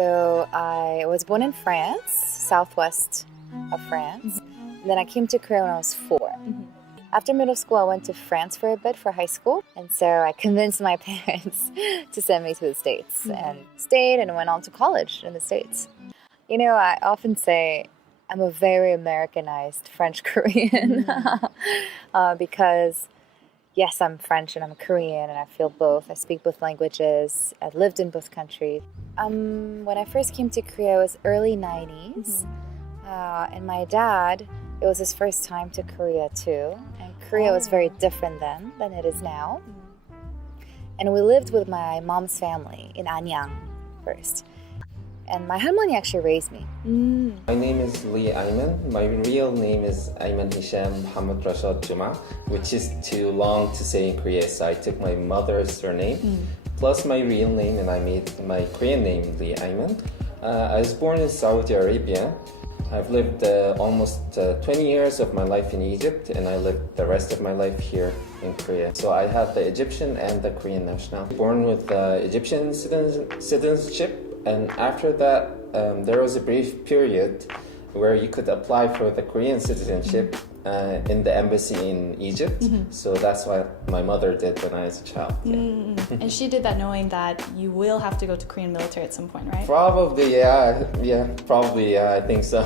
So I was born in France, southwest of France. And then I came to Korea when I was 4. After middle school, I went to France for a bit for high school. And so I convinced my parents to send me to the States and stayed and went on to college in the States. You know, I often say I'm a very Americanized French Korean because, yes, I'm French and I'm Korean and I feel both. I speak both languages. I've lived in both countries. When I first came to Korea, it was early 90s. And my dad, it was his first time to Korea too. And Korea was very different then than it is now. And we lived with my mom's family in Anyang first. And my 할머니 actually raised me. My name is Lee Ayman. My real name is Ayman Hisham Hamad Rashad Juma, which is too long to say in Korea, so I took my mother's surname plus my real name and I made my Korean name Lee Ayman. I was born in Saudi Arabia. I've lived almost 20 years of my life in Egypt and I lived the rest of my life here in Korea. So I have the Egyptian and the Korean nationality. Born with Egyptian citizenship. And after that, there was a brief period where you could apply for the Korean citizenship in the embassy in Egypt. So that's what my mother did when I was a child. Yeah. And she did that knowing that you will have to go to Korean military at some point, right? Probably, yeah. Probably, I think so.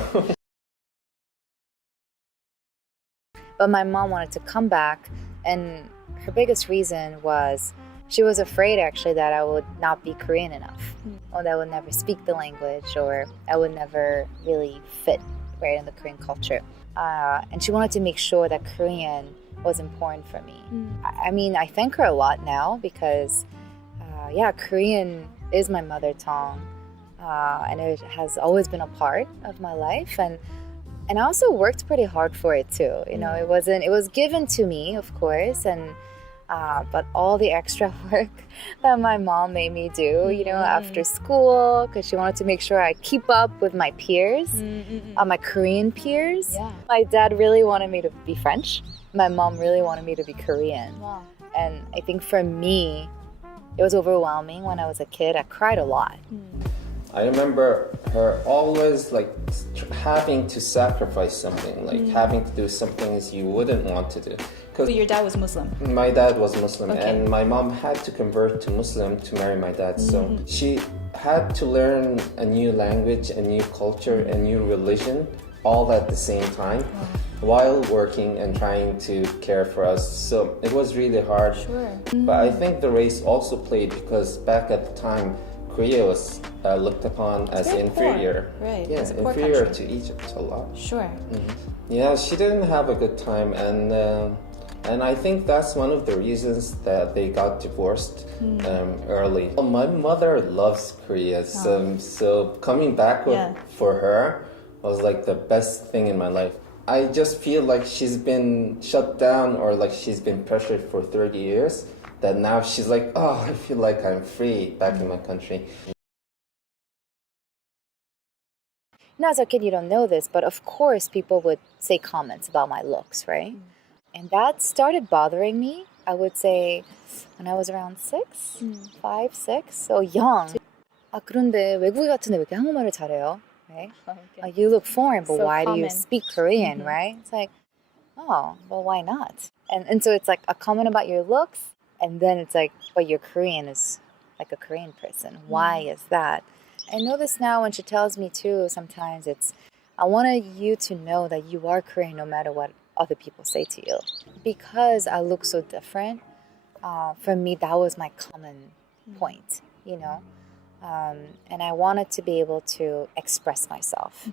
But my mom wanted to come back, and her biggest reason was she was afraid actually that I would not be Korean enough, or that I would never speak the language, or I would never really fit right in the Korean culture. And she wanted to make sure that Korean was important for me. I mean, I thank her a lot now because, Korean is my mother tongue, and it has always been a part of my life. And I also worked pretty hard for it too. You know, it was given to me, of course, and but all the extra work that my mom made me do, you know, after school, because she wanted to make sure I keep up with my peers, my Korean peers. Yeah. My dad really wanted me to be French. My mom really wanted me to be Korean. Wow. And I think for me, it was overwhelming when I was a kid. I cried a lot. I remember her always like having to sacrifice something, like having to do some things you wouldn't want to do. But your dad was Muslim. My dad was Muslim, Okay. and my mom had to convert to Muslim to marry my dad. So she had to learn a new language, a new culture, a new religion, all at the same time, while working and trying to care for us. So it was really hard. Sure. But I think the race also played because back at the time, Korea was looked upon as very inferior. poor. Right, Yeah, as a poor inferior country. to Egypt a lot. Sure. Yeah, she didn't have a good time, and I think that's one of the reasons that they got divorced early. My mother loves Korea, so coming back for her was like the best thing in my life. I just feel like she's been shut down or like she's been pressured for 30 years. That now she's like, oh, I feel like I'm free back in my country. Now, as a kid, you don't know this, but of course, people would say comments about my looks, right? And that started bothering me, I would say, when I was around 5, 6, so young. 그런데 외국인 같은데 왜 이렇게 한국말을 잘해요? Right? Okay. You look foreign, but So why do you common. speak Korean, right? It's like, oh, well, why not? And so it's like a comment about your looks, and then it's like, but your Korean is like a Korean person. Why is that? I know this now when she tells me too, sometimes it's, I wanted you to know that you are Korean no matter what other people say to you. Because I look so different, for me, that was my common point, you know? And I wanted to be able to express myself.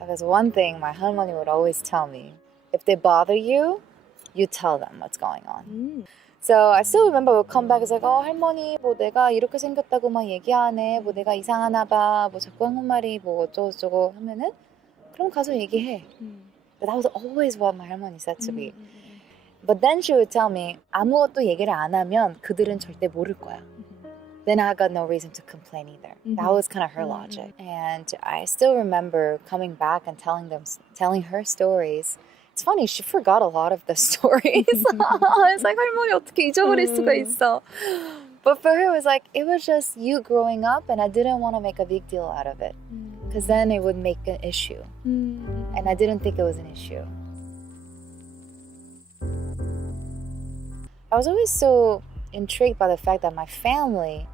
Because one thing my 할머니 would always tell me, if they bother you, you tell them what's going on. So I still remember I would come back and say, 할머니, 뭐 내가 이렇게 생겼다고 막 얘기하네, 뭐 내가 이상하나 봐, 뭐 자꾸 한국말이 뭐 어쩌고저쩌고 하면은, 그럼 가서 얘기해. But that was always what my 할머니 said to me. But then she would tell me, 아무것도 얘기를 안 하면 그들은 절대 모를 거야. Then I got no reason to complain either. That was kind of her logic. And I still remember coming back and telling her stories. It's funny, she forgot a lot of the stories. It's like, 할머니 어떻게 잊어버릴 수가 있어. But for her, it was just you growing up, and I didn't want to make a big deal out of it. Because then it would make an issue. And I didn't think it was an issue. I was always so intrigued by the fact that my family,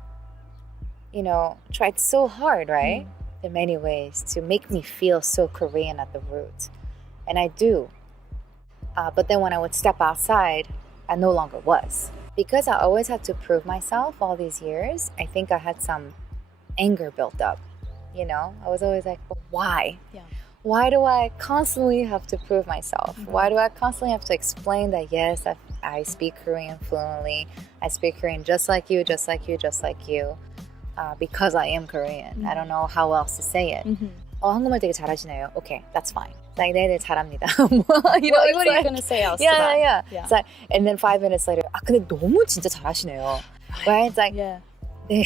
tried so hard, right? In many ways, to make me feel so Korean at the root. And I do. But then when I would step outside, I no longer was. Because I always had to prove myself all these years, I think I had some anger built up. I was always like, but why? Yeah. Why do I constantly have to prove myself? Why do I constantly have to explain that, yes, I speak Korean fluently. I speak Korean just like you, just like you, just like you. Because I am Korean. I don't know how else to say it. 한국말 되게 잘하시네요. Okay, that's fine. 네, 잘합니다. What are you going to say else to that? Yeah. It's like, and then 5 minutes later, 근데 너무 진짜 잘하시네요. Right? It's like, Yeah. 네,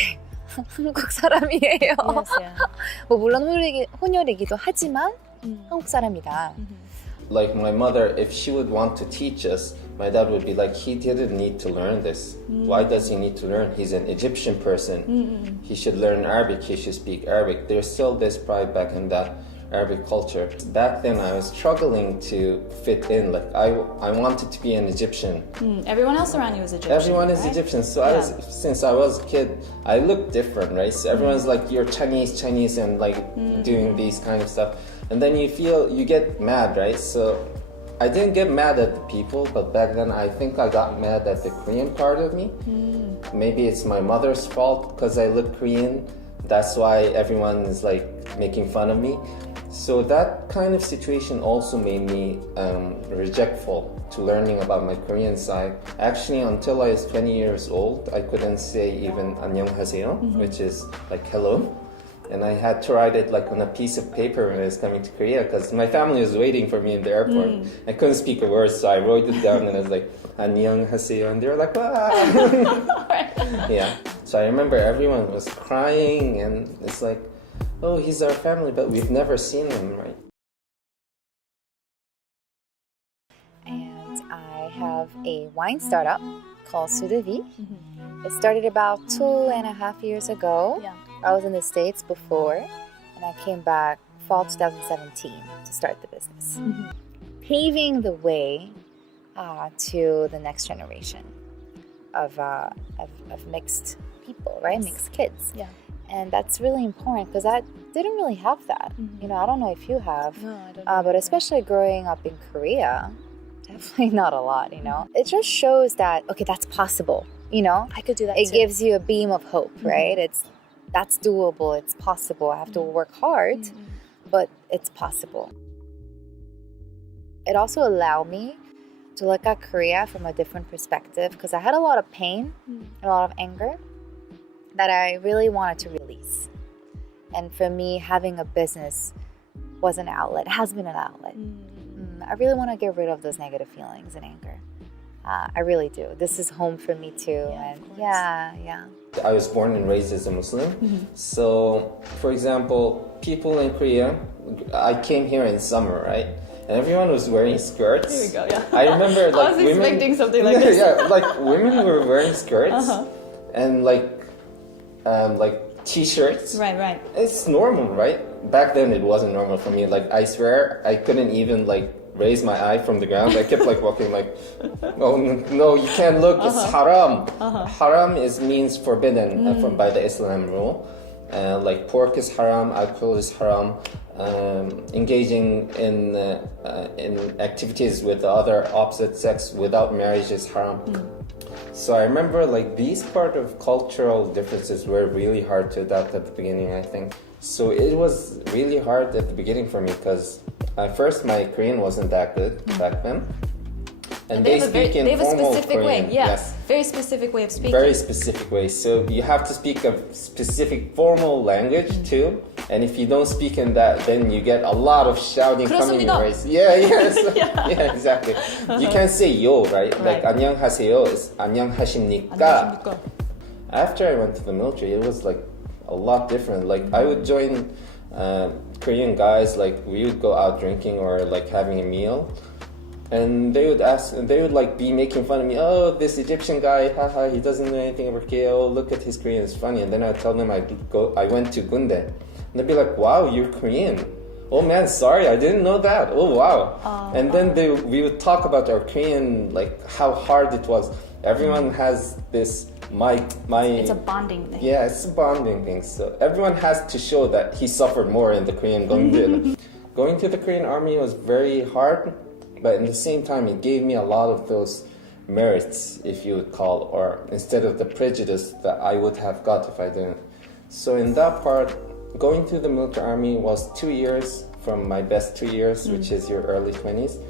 한국 사람이에요. Yes, yeah. 뭐 물론 혼혈이기도 하지만 한국 사람이다. Like my mother, if she would want to teach us, my dad would be like, he didn't need to learn this. Why does he need to learn? He's an Egyptian person. He should learn Arabic. He should speak Arabic. There's still this pride back in that Arabic culture. Back then, I was struggling to fit in. Like I wanted to be an Egyptian. Everyone else around you is Egyptian. Everyone is right? Egyptian. So since I was a kid, I looked different, right? So everyone's like, you're Chinese, and like doing these kind of stuff. And then you get mad, right? So I didn't get mad at the people, but back then I think I got mad at the Korean part of me. Maybe it's my mother's fault because I look Korean. That's why everyone is like making fun of me. So that kind of situation also made me rejectful to learning about my Korean side. Actually, until I was 20 years old, I couldn't say even 안녕하세요, which is like hello. And I had to write it like on a piece of paper when I was coming to Korea because my family was waiting for me in the airport. I couldn't speak a word, so I wrote it down and I was like, 안녕하세요. And they were like, "Wow." Yeah. So I remember everyone was crying and it's like, oh, he's our family, but we've never seen him, right? And I have a wine startup called Sudevi. It started about 2.5 years ago. Yeah. I was in the States before, and I came back fall 2017 to start the business. Paving the way to the next generation of mixed people, right? Mixed kids. Yeah. And that's really important because I didn't really have that. I don't know if you have. No, I don't. But especially growing up in Korea, definitely not a lot, It just shows that, okay, that's possible, I could do that It too. gives you a beam of hope, right? That's doable, it's possible. I have to work hard, but it's possible. It also allowed me to look at Korea from a different perspective because I had a lot of pain, a lot of anger that I really wanted to release. And for me, having a business was an outlet, has been an outlet. I really want to get rid of those negative feelings and anger. I really do. This is home for me too. Yeah, and of course. yeah. I was born and raised as a Muslim. So, for example, people in Korea, I came here in summer, right? And everyone was wearing skirts. Here we go, yeah. I remember like I was women, expecting something like this. Yeah, like women were wearing skirts and like t-shirts. Right. It's normal, right? Back then it wasn't normal for me. Like I swear I couldn't even like raise my eye from the ground. I kept like walking like, oh no, you can't look. It's haram. Haram means forbidden by the Islam rule. Like pork is haram, alcohol is haram. Engaging in activities with the other opposite sex without marriage is haram. So I remember like these part of cultural differences were really hard to adapt at the beginning, I think. So it was really hard at the beginning for me because at first my Korean wasn't that good back then. And they speak in formal specific Korean. way, yeah. Yes. Very specific way of speaking. Very specific way. So you have to speak a specific formal language too. And if you don't speak in that, then you get a lot of shouting coming in 그렇습니다. your face. Yeah, exactly. You can't say yo, right? Like 안녕하세요 is 안녕하십니까. After I went to the military, it was like a lot different. Like I would join Korean guys, like we would go out drinking or like having a meal. And they would ask, and they would like be making fun of me. Oh, this Egyptian guy, haha, he doesn't know anything about Korea. Oh, look at his Korean, it's funny. And then I'd tell them I went to Gundae. And they'd be like, wow, you're Korean. Oh man, sorry, I didn't know that. Oh wow. And then we would talk about our Korean, like how hard it was. Everyone has this, It's a bonding thing. yeah, it's a bonding thing. So everyone has to show that he suffered more in the Korean Gundae. Going to the Korean army was very hard. But at the same time, it gave me a lot of those merits, if you would call, or instead of the prejudice that I would have got if I didn't. So in that part, going to the military army was 2 years from my best 2 years, which is your early 20s.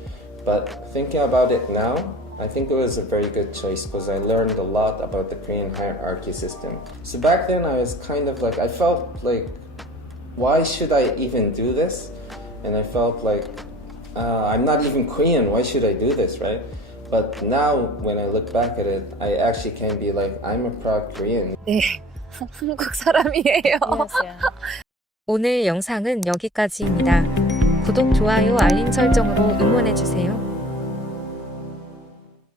But thinking about it now, I think it was a very good choice because I learned a lot about the Korean hierarchy system. So back then I was kind of like, I felt like, why should I even do this? And I felt like, I'm not even Korean, why should I do this, right? But now, when I look back at it, I actually can be like, I'm a proud Korean. 네, 한국 사람이에요. Yes, yeah. 오늘 영상은 여기까지입니다. 구독, 좋아요, 알림 설정으로 응원해주세요.